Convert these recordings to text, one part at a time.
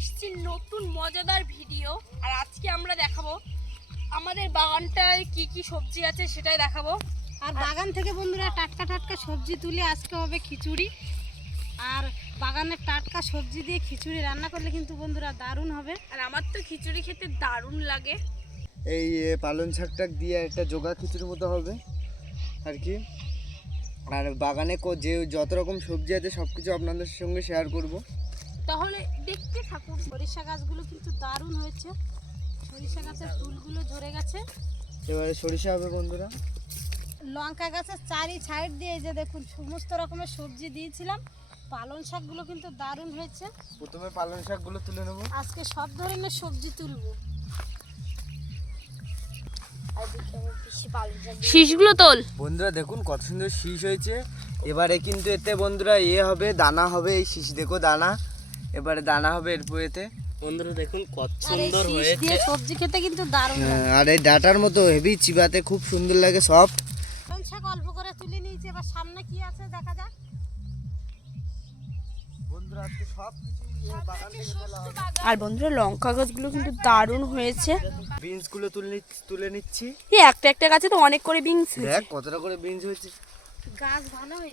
এসেছি নতুন মজাদার ভিডিও। আর আজকে আমরা দেখাবো আমাদের বাগানটায় কি কি সবজি আছে সেটাই দেখাবো। আর বাগান থেকে বন্ধুরা টাটকা টাটকা সবজি তুলে আজকে হবে খিচুড়ি। আর বাগানের টাটকা সবজি দিয়ে খিচুড়ি রান্না করলে কিন্তু বন্ধুরা দারুণ হবে। আর আমার তো খিচুড়ি খেতে দারুণ লাগে। এই এ, পালং শাকটাক দিয়ে একটা জোগা খিচুড়ির মতো হবে আর কি? আর বাগানে কো- যে যত রকম সবজি আছে সব কিছু আপনাদের সঙ্গে শেয়ার করব। তাহলে দেখতে থাকুন সরিষা গাছগুলো কিন্তু দারুণ হয়েছে। সরিষা গাছের ফুলগুলো ঝরে গেছে। এবারে সরিষা হবে বন্ধুরা। লঙ্কা গাছের চারি সাইড দিয়ে যে দেখুন সমস্ত রকমের সবজি দিয়েছিলাম। পালং শাকগুলো কিন্তু দারুণ হয়েছে। প্রথমে পালং শাকগুলো তুলে নেব। আজকে সব ধরনের সবজি তুলবো। শীষগুলো তোল। বন্ধুরা দেখুন কত সুন্দর শীষ হয়েছে। এবারে কিন্তু এতে বন্ধুরা ইয়ে হবে দানা হবে। এই শীষ দেখো দানা। এবারে দানা হবে এরপর এতে বন্ধুরা দেখুন কত সুন্দর হয়েছে। সবজি খেতে কিন্তু দারুণ হ্যাঁ, আর এই ডাটার মতো হেভি চিবাতে খুব সুন্দর লাগে সফট। শাক অল্প করে তুলে নিয়েছি এবার সামনে কি আছে দেখা যাক। বন্ধুরা আজকে সব আর বন্ধুরা লঙ্কা গাছগুলো কিন্তু দারুণ হয়েছে। বিনসগুলো তুলে নিচ্ছি- তুলে নিচ্ছি। এই একটা একটা গাছে তো অনেক করে বিনস দেখ কতটা করে বিনস হয়েছে।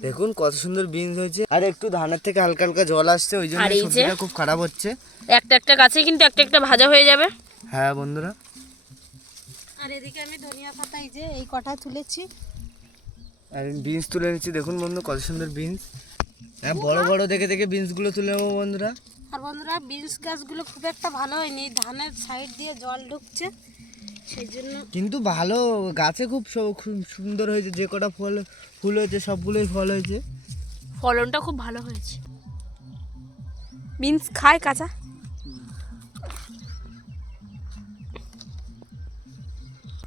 দেখুন কত সুন্দর বিনস হয়েছে। আর একটু ধানের থেকে হালকা হালকা জল আসছে ওই জন্য সবজিটা খুব খারাপ হচ্ছে। একটা একটা গাছে কিন্তু একটা একটা ভাজা হয়ে যাবে। হ্যাঁ বন্ধুরা। আর এদিকে আমি ধনিয়া পাতা এই যে এই কটা তুলেছি। আর বিনস তুলে নিচ্ছি। দেখুন বন্ধু কত সুন্দর বিনস হ্যাঁ বড় বড় দেখে দেখে বিনসগুলো তুলে নেব বন্ধুরা। আর বন্ধুরা বিনস গাছগুলো খুব একটা ভালো হয়নি। ধানের সাইড দিয়ে জল ঢুকছে। কিন্তু ভালো গাছে খুব সুন্দর হয়েছে যে কটা ফল ফুল হয়েছে সবগুলোই ফল হয়েছে। ফলনটা খুব ভালো হয়েছে। বিনস খায় কাঁচা?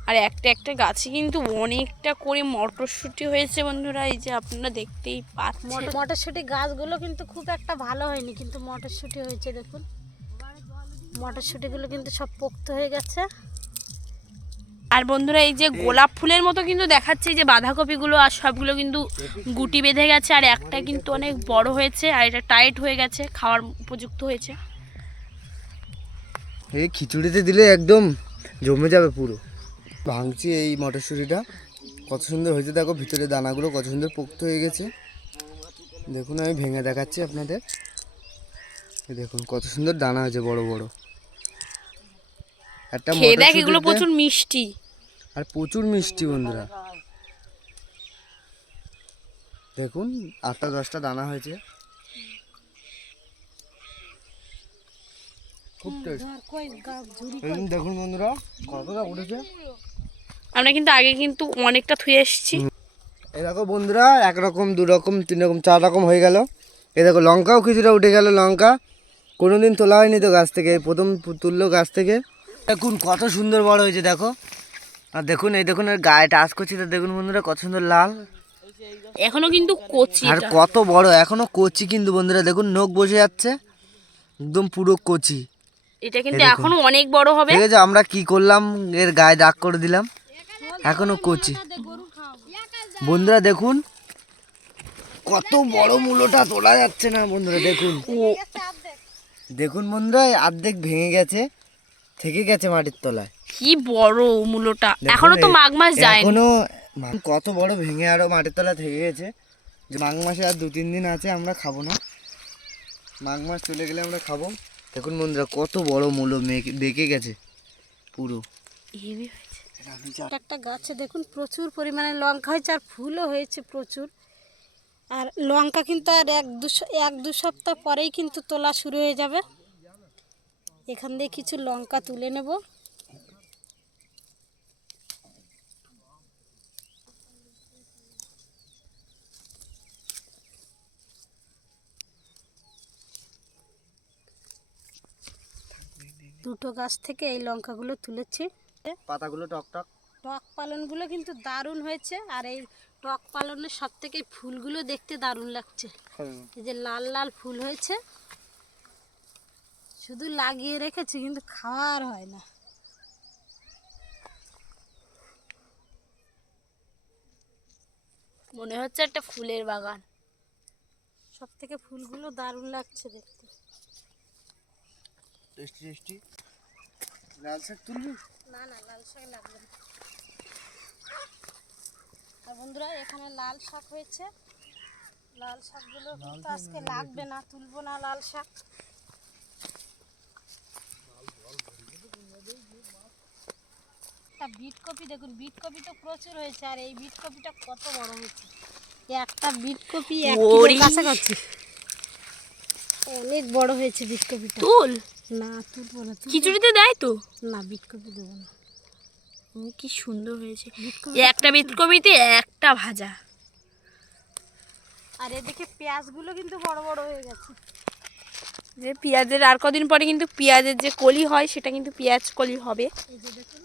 আর একটা একটা গাছে কিন্তু অনেকটা করে মটরশুঁটি হয়েছে বন্ধুরা এই যে আপনারা দেখতেই পাচ্ছেন। মটর- মটরশুঁটি গাছগুলো কিন্তু খুব একটা ভালো হয়নি কিন্তু মটরশুঁটি হয়েছে দেখুন। মটরশুঁটিগুলো কিন্তু সব পোক্ত হয়ে গেছে। আর বন্ধুরা এই যে গোলাপ ফুলের মতো কিন্তু দেখাচ্ছে এই যে বাঁধাকপিগুলো আর সবগুলো কিন্তু গুটি বেঁধে গেছে আর একটা কিন্তু অনেক বড় হয়েছে আর এটা টাইট হয়ে গেছে খাওয়ার উপযুক্ত হয়েছে। এই খিচুড়িতে দিলে একদম জমে যাবে পুরো। ভাঙছি এই মটরশুঁটিটা। কত সুন্দর হয়েছে দেখো ভিতরে দানাগুলো কত সুন্দর পোক্ত হয়ে গেছে। দেখুন আমি ভেঙে দেখাচ্ছি আপনাদের। দেখুন কত সুন্দর দানা হয়েছে বড় বড়। একটা দেখ এগুলো প্রচুর মিষ্টি। আর প্রচুর মিষ্টি বন্ধুরা। দেখুন আটটা দশটা দানা হয়েছে। খুব টেস্ট দেখুন বন্ধুরা কতটা উঠেছে আমরা কিন্তু আগে কিন্তু অনেকটা থুয়ে এসেছি। এই দেখো বন্ধুরা একরকম দু রকম তিন রকম চার রকম হয়ে গেল। এই দেখো লঙ্কাও কিছুটা উঠে গেল লঙ্কা। কোনোদিন তোলা হয়নি তো গাছ থেকে প্রথম তুললো গাছ থেকে। দেখুন কত সুন্দর বড় হয়েছে দেখো। আর দেখুন এই দেখুন এর গায়ে টাচ করছি তো দেখুন বন্ধুরা কত সুন্দর লাল। এখনও কিন্তু কচি আর কত বড় এখনও কচি কিন্তু বন্ধুরা দেখুন নখ বসে যাচ্ছে একদম পুরো কচি। এটা কিন্তু এখনও অনেক বড় হবে। ঠিক আছে আমরা কি করলাম এর গায়ে দাগ করে দিলাম। এখনও কচি। বন্ধুরা দেখুন কত বড় মূলোটা তোলা যাচ্ছে না বন্ধুরা দেখুন। দেখুন বন্ধুরা অর্ধেক ভেঙে গেছে থেকে গেছে মাটির তলায়। কি বড় মূলোটা এখনও তো মাঘ মাস যায়নি। এখনও কত বড় ভেঙে আরও মাটির তলা থেকে গেছে। যে মাঘ মাসে আর দু তিন দিন আছে আমরা খাব না। মাঘ মাস চলে গেলে আমরা খাব। দেখুন বন্ধুরা কত বড় মূলো বেঁকে গেছে পুরো। একটা গাছে দেখুন প্রচুর পরিমাণে লঙ্কা হয়েছে আর ফুলও হয়েছে প্রচুর। আর লঙ্কা কিন্তু আর এক দু এক দু সপ্তাহ পরেই কিন্তু তোলা শুরু হয়ে যাবে। এখান দিয়ে কিছু লঙ্কা তুলে নেব। দুটো গাছ থেকে এই লঙ্কাগুলো তুলেছি। পাতাগুলো টক টক। টক পালনগুলো কিন্তু দারুণ হয়েছে আর এই টক পালনের সব থেকে ফুলগুলো দেখতে দারুণ লাগছে। এই যে লাল লাল ফুল হয়েছে শুধু লাগিয়ে রেখেছি কিন্তু খাওয়ার হয় না। মনে হচ্ছে একটা ফুলের বাগান। সব থেকে ফুলগুলো দারুণ লাগছে দেখতে। টেস্টি টেস্টি লাল শাক তুলবি? না না লাল শাক লাগবে না। আর বন্ধুরা এখানে লাল শাক হয়েছে। লাল শাকগুলো কিন্তু আজকে লাগবে। না তুলবো না লাল শাক। একটা বিট কপি দেখুন বিট কপি তো প্রচুর হয়েছে আর এই বিট কপিটা কত বড় হয়েছে। একটা বিট কপি এক কাছাকাছি। অনেক বড় হয়েছে বিট কপিটা। তুল। না তুলবো না খিচুড়িতে দেয় তো? না বিট কপি দেবো না। ও, কি সুন্দর হয়েছে। একটা বিটকপিতে একটা ভাজা। আর এদিকে পেঁয়াজগুলো কিন্তু বড় বড় হয়ে গেছে। যে পেঁয়াজের আর কদিন পরে কিন্তু পেঁয়াজের যে কলি হয় সেটা কিন্তু পেঁয়াজ কলি হবে। এই যে দেখুন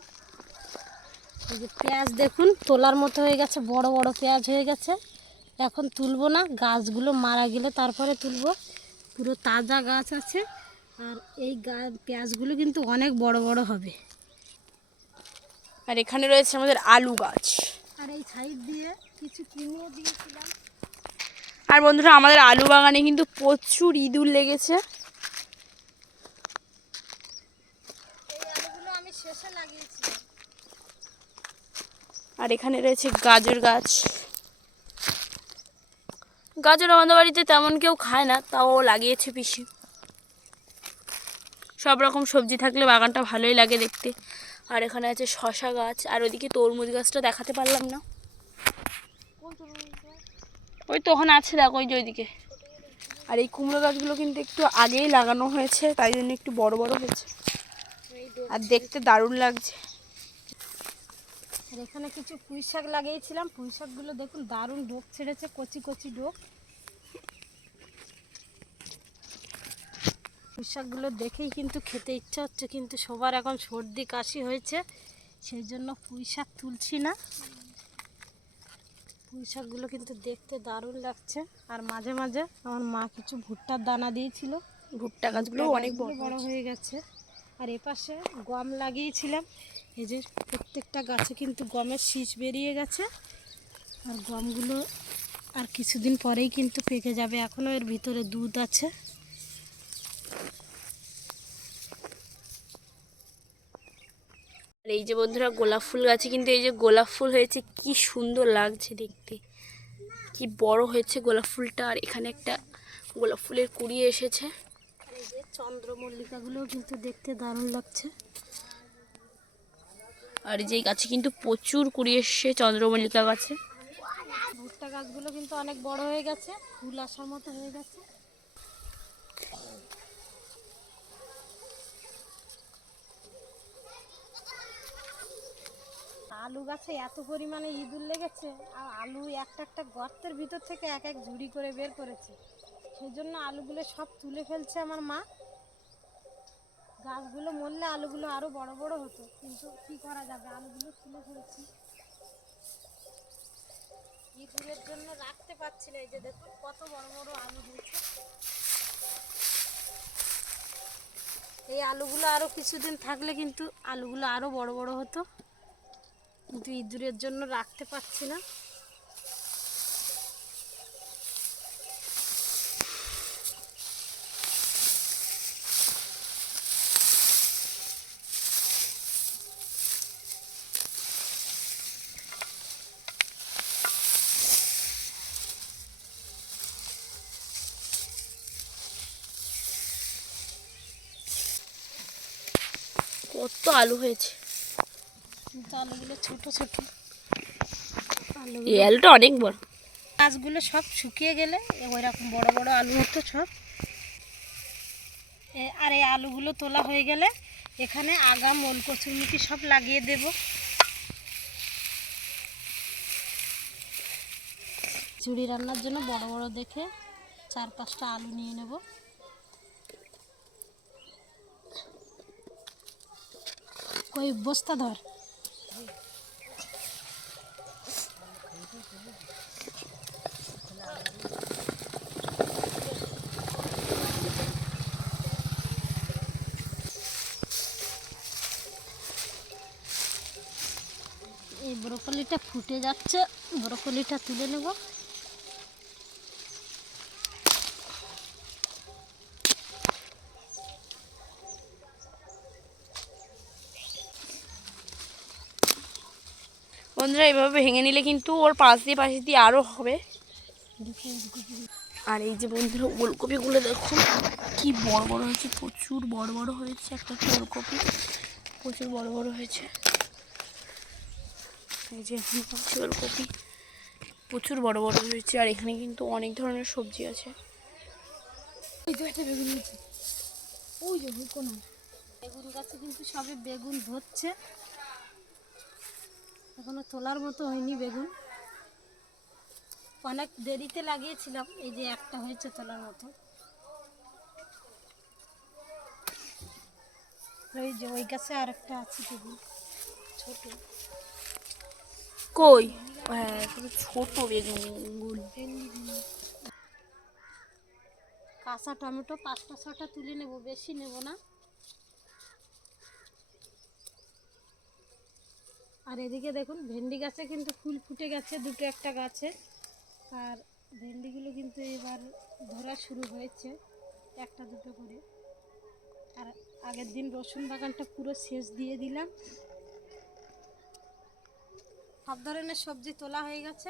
এই যে পেঁয়াজ দেখুন তোলার মতো হয়ে গেছে বড় বড় পেঁয়াজ হয়ে গেছে। এখন তুলবো না গাছগুলো মারা গেলে তারপরে তুলবো। পুরো তাজা গাছ আছে। আর এই গা পেঁয়াজগুলো কিন্তু অনেক বড় বড় হবে। আর এখানে রয়েছে আমাদের আলু গাছ। আর এই সাইড দিয়ে কিছু কিনেও দিয়েছিলাম। আর বন্ধুরা আমাদের আলু বাগানে কিন্তু প্রচুর ইঁদুর লেগেছে। আর এখানে রয়েছে গাজর গাছ। গাজর আমাদের বাড়িতে তেমন কেউ খায় না তাও লাগিয়েছে পিসি। সব রকম সবজি থাকলে বাগানটা ভালোই লাগে দেখতে। আর এখানে আছে শশা গাছ, আর ওদিকে তরমুজ গাছটা দেখাতে পারলাম না। ওই তো ওখানে আছে, দেখো, ওই যে ওইদিকে। আর এই কুমড়ো গাছগুলো কিন্তু একটু আগেই লাগানো হয়েছে, তাই জন্য একটু বড় বড় হয়েছে। আর দেখতে দারুণ লাগছে। আর এখানে কিছু পুঁই শাক লাগিয়েছিলাম পুঁই শাকগুলো দেখুন দারুণ ডোক ছেড়েছে, কচি কচি ডোক। পুঁই শাকগুলো দেখেই কিন্তু খেতে ইচ্ছা হচ্ছে কিন্তু সবার এখন সর্দি কাশি হয়েছে সেই জন্য পুঁই শাক তুলছি না। পুঁই শাকগুলো কিন্তু দেখতে দারুণ লাগছে। আর মাঝে মাঝে আমার মা কিছু ভুট্টার দানা দিয়েছিল। ভুট্টা গাছগুলো অনেক বড় বড় হয়ে গেছে। আর এপাশে গম লাগিয়েছিলাম। এই যে প্রত্যেকটা গাছে কিন্তু গমের শীষ বেরিয়ে গেছে। আর গমগুলো আর কিছুদিন পরেই কিন্তু পেকে যাবে। এখনও এর ভিতরে দুধ আছে। এই যে বন্ধুরা গোলাপ ফুল গাছে কিন্তু এই যে গোলাপ ফুল হয়েছে কি সুন্দর লাগছে দেখতে। কি বড় হয়েছে গোলাপ ফুলটা আর এখানে একটা গোলাপ ফুলের কুড়ি এসেছে। আর এই যে চন্দ্রমল্লিকাগুলোও কিন্তু দেখতে দারুণ লাগছে। আর এই যে গাছে কিন্তু প্রচুর কুড়ি এসছে চন্দ্রমল্লিকা গাছে। ভুট্টা গাছগুলো কিন্তু অনেক বড় হয়ে গেছে ফুল আসার মতো হয়ে গেছে। আলু গাছে এত পরিমাণে ইঁদুর লেগেছে আর আলু একটা একটা গর্তের ভিতর থেকে এক এক ঝুড়ি করে বের করেছে। সেই জন্য আলুগুলো সব তুলে ফেলছে আমার মা। গাছগুলো মরলে আলুগুলো আরও বড় বড় হতো, কিন্তু কি করা যাবে? আলুগুলো তুলে ফেলছি। ইঁদুরের জন্য রাখতে পারছি না, এই যে দেখুন কত বড় বড় আলু হয়েছে। এই আলুগুলো আরও কিছুদিন থাকলে কিন্তু আলুগুলো আরও বড় বড় হতো। কিন্তু ইঁদুরের জন্য রাখতে পারছি না। কত আলু হয়েছে। আলুগুলো ছোট ছোট। এই আলুটা অনেক বড়। গাছগুলো সব শুকিয়ে গেলে ওই রকম বড় বড় আলু হতো সব। আর এই আলুগুলো তোলা হয়ে গেলে এখানে আগাম ওল কচুরমুখী সব লাগিয়ে দেব। চুড়ি রান্নার জন্য বড় বড় দেখে চার পাঁচটা আলু নিয়ে নেব। কই বস্তা ধর। ব্রকলিটা ফুটে যাচ্ছে। ব্রকলিটা তুলে নেব। বন্ধুরা, এভাবে ভেঙে নিলে কিন্তু ওর পাশ দিয়ে, পাশে দিয়ে আরও হবে। আর এই যে বন্ধুরা, ওলকপিগুলো দেখুন, কি বড় বড় হয়েছে, প্রচুর বড় বড় হয়েছে একটা ওলকপি। প্রচুর বড় বড় হয়েছে। এই যে ওলকপি প্রচুর বড় বড় হয়েছে, আর এখানে কিন্তু অনেক ধরনের সবজি আছে। বেগুন গাছে কিন্তু সবে বেগুন ধরছে। এখনও তোলার মতো হয়নি বেগুন। অনেক দেরিতে লাগিয়েছিলাম, এই যে একটা হয়েছে তোলার মতো। ওই যে ওই গাছে আর একটা আছে বেগুন, ছোট। কই? হ্যাঁ ছোট বেগুন। কাঁচা টমেটো পাঁচটা ছটা তুলে নেব, বেশি নেব না। আর এদিকে দেখুন, ভেন্ডি গাছে কিন্তু ফুল ফুটে গেছে, দুটো একটা গাছে। আর ভেন্ডিগুলো কিন্তু এবার ধরা শুরু হয়েছে, একটা দুটো করে। আর আগের দিন রসুন বাগানটা পুরো শেষ দিয়ে দিলাম। সব ধরনের সবজি তোলা হয়ে গেছে।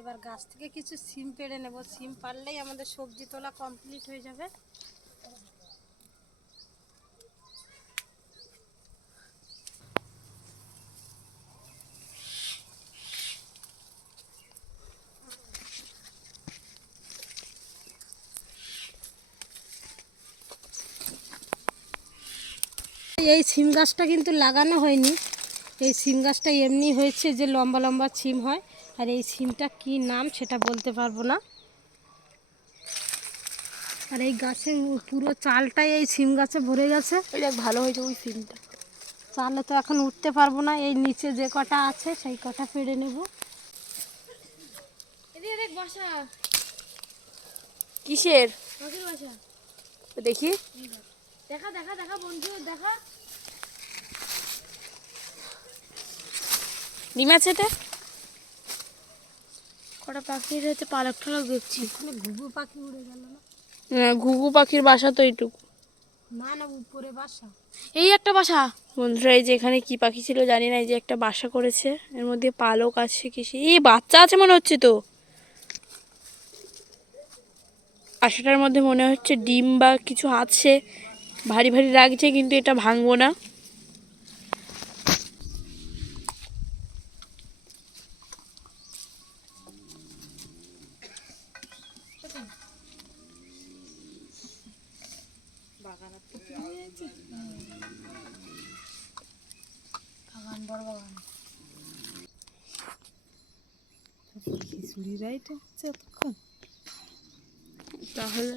এবার গাছ থেকে কিছু সিম পেড়ে নেব। সিম পারলেই আমাদের সবজি তোলা কমপ্লিট হয়ে যাবে। এই সিম গাছটা কিন্তু লাগানো হয়নি। এই সিম গাছটা এমনি হয়েছে যে লম্বা লম্বা সিম হয় আর এই সিমটা কি নাম সেটা বলতে পারব না। আর এই গাছের পুরো চালটাই এই সিম গাছে ভরে গেছে। ওই দেখ ভালো হয়েছে ওই সিমটা। চালে তো এখন উঠতে পারব না এই নিচে যে কটা আছে সেই কটা পেড়ে নেব। কিসের? দেখি। দেখা দেখা দেখা বন্ধু দেখা। ডিম আছে এতে? কটা পাখির হচ্ছে পালক টালক দেখছি। ঘুঘু পাখি উড়ে গেল না? ঘুঘু পাখির বাসা তো এইটুকু। না না উপরে বাসা। এই একটা বাসা। বন্ধুরা এই যে এখানে কি পাখি ছিল জানি না এই যে একটা বাসা করেছে। এর মধ্যে পালক আছে কিসে এই বাচ্চা আছে মনে হচ্ছে তো। বাসাটার মধ্যে মনে হচ্ছে ডিম বা কিছু আছে। ভারী ভারী লাগছে কিন্তু এটা ভাঙবো না। তাহলে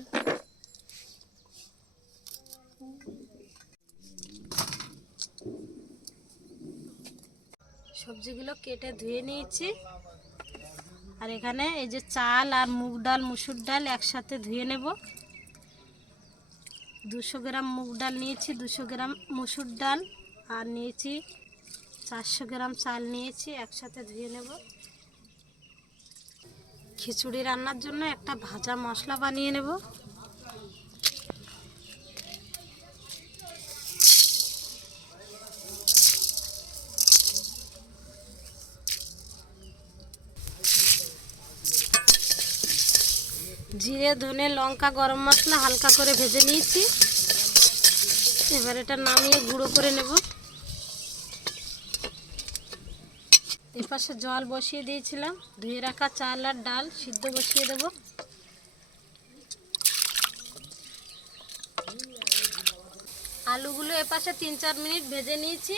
সবজিগুলো কেটে ধুয়ে নিয়েছি আর এখানে এই যে চাল আর মুগ ডাল মুসুর ডাল একসাথে ধুয়ে নেব দুশো গ্রাম মুগ ডাল নিয়েছি দুশো গ্রাম মুসুর ডাল আর নিয়েছি চারশো গ্রাম চাল নিয়েছি একসাথে ধুয়ে নেব খিচুড়ি রান্নার জন্য একটা ভাজা মশলা বানিয়ে নেব। জিরে, ধনে, লঙ্কা, গরম মশলা হালকা করে ভেজে নিয়েছি। এবার এটা নামিয়ে গুঁড়ো করে নেব। এপাশে জল বসিয়ে দিয়েছিলাম। ধুয়ে রাখা চাল আর ডাল সিদ্ধ বসিয়ে দেব। আলুগুলো এপাশে তিন চার মিনিট ভেজে নিয়েছি।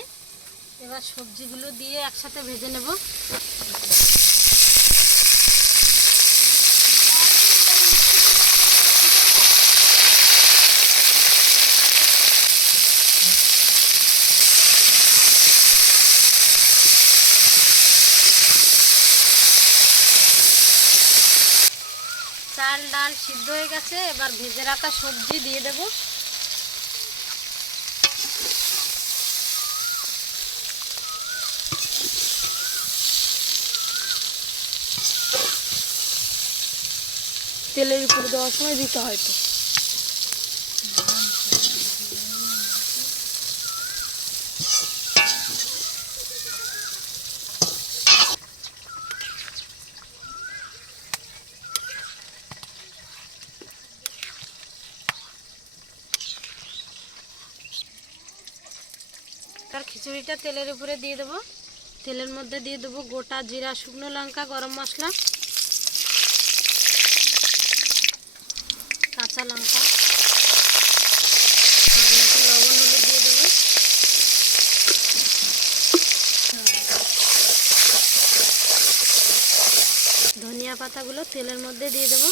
এবার সবজিগুলো দিয়ে একসাথে ভেজে নেব। চাল, ডাল সিদ্ধ হয়ে গেছে। এবার ভেজে রাখা সবজি দিয়ে দেব। তেলের উপর দেওয়ার সময় দিতে হয় তার খিচুড়িটা তেলের উপরে দিয়ে দেবো। তেলের মধ্যে দিয়ে দেবো গোটা জিরা, শুকনো লঙ্কা, গরম মশলা, কাঁচা লঙ্কা। দিয়ে দেবো। ধনিয়া পাতাগুলো তেলের মধ্যে দিয়ে দেবো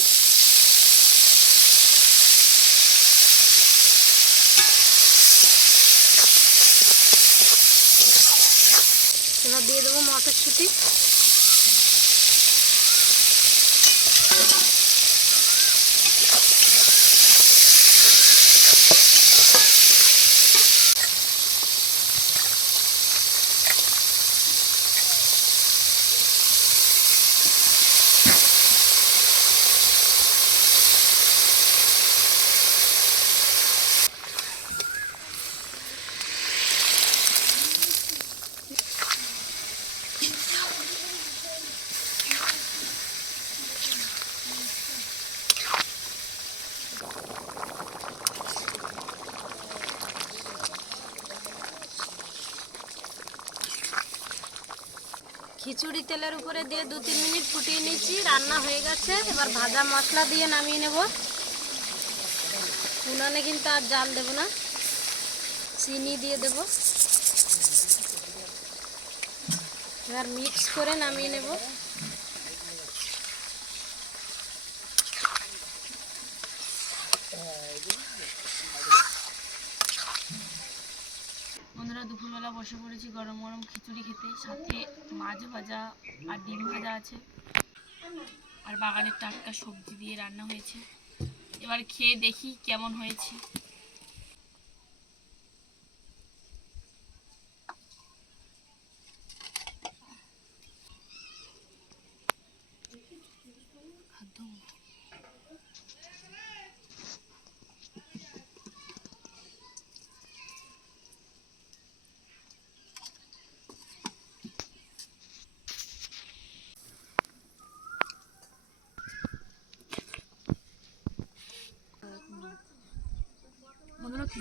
এবার দিয়ে দেবো মটরশুঁটি খিচুড়ি তেলের উপরে দিয়ে দু তিন মিনিট ফুটিয়ে নিচ্ছি, রান্না হয়ে গেছে। এবার ভাজা মশলা দিয়ে নামিয়ে নেব। উনানে কিন্তু আর জাল দেব না, চিনি দিয়ে দেব। এবার মিক্স করে নামিয়ে নেব বন্ধুরা দুপুরবেলা বসে পড়েছি গরম গরম খিচুড়ি খেতে, সাথে মাছ ভাজা আর ডিম ভাজা আছে। আর বাগানের টাটকা সবজি দিয়ে রান্না হয়েছে। এবার খেয়ে দেখি কেমন হয়েছে।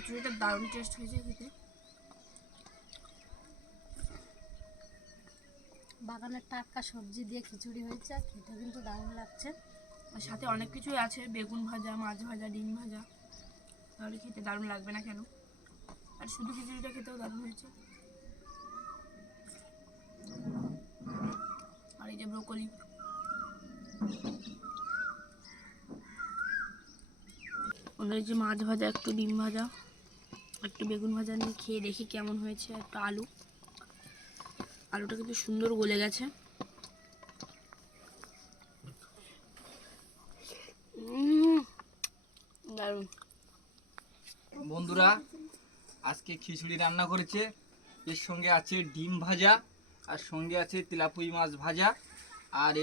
খিচুড়িটা দারুণ টেস্ট হয়েছে খেতে। বাগানের টাটকা সবজি দিয়ে খিচুড়ি হয়েছে আর খেতে কিন্তু দারুণ লাগছে। আর সাথে অনেক কিছুই আছে বেগুন ভাজা মাছ ভাজা ডিম ভাজা। তাহলে খেতে দারুণ লাগবে না কেন? আর শুধু খিচুড়িটা খেতেও দারুণ হয়েছে। আর এই যে ব্রোকলি ওদের যে মাছ ভাজা একটু ডিম ভাজা। একটু বেগুন ভাজা নিয়ে খেয়ে দেখি কেমন হয়েছে একটু আলু। আলুটা কিন্তু সুন্দর গলে গেছে। বন্ধুরা, আজকে খিচুড়ি রান্না করেছে। এর সঙ্গে আছে ডিম ভাজা, আর সঙ্গে আছে তেলাপুই মাছ ভাজা। আর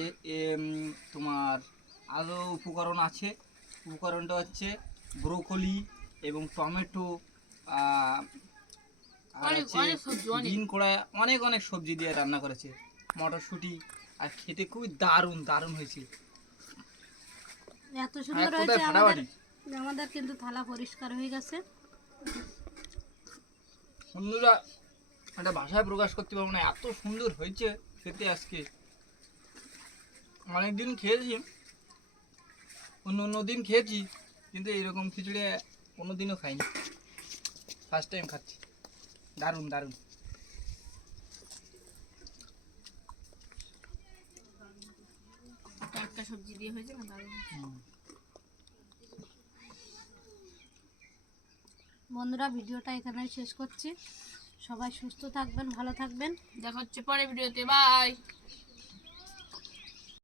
তোমার আরও উপকরণ আছে। উপকরণটা হচ্ছে ব্রোকলি এবং টমেটো অনেক- অনেক সবজি, দিয়ে রান্না করেছে। মটরশুঁটি আর খেতে খুবই দারুণ দারুণ হয়েছে। এত সুন্দর হয়েছে আমাদের আমাদের কিন্তু থালা পরিষ্কার হয়ে গেছে। বন্ধুরা একটা ভাষায় প্রকাশ করতে পারব না এত সুন্দর হয়েছে খেতে আজকে। অনেকদিন খেয়েছি অন্য অন্য দিন খেয়েছি কিন্তু এইরকম খিচুড়ি কোনো দিনও খাইনি। ফার্স্ট টাইম খাচ্ছি। দারুণ দারুণ। টাটকা সবজি দিয়ে হয়েছে না? দারুণ। বন্ধুরা ভিডিওটা এখানেই শেষ করছি। সবাই সুস্থ থাকবেন ভালো থাকবেন। দেখা হচ্ছে পরে ভিডিওতে। বাই।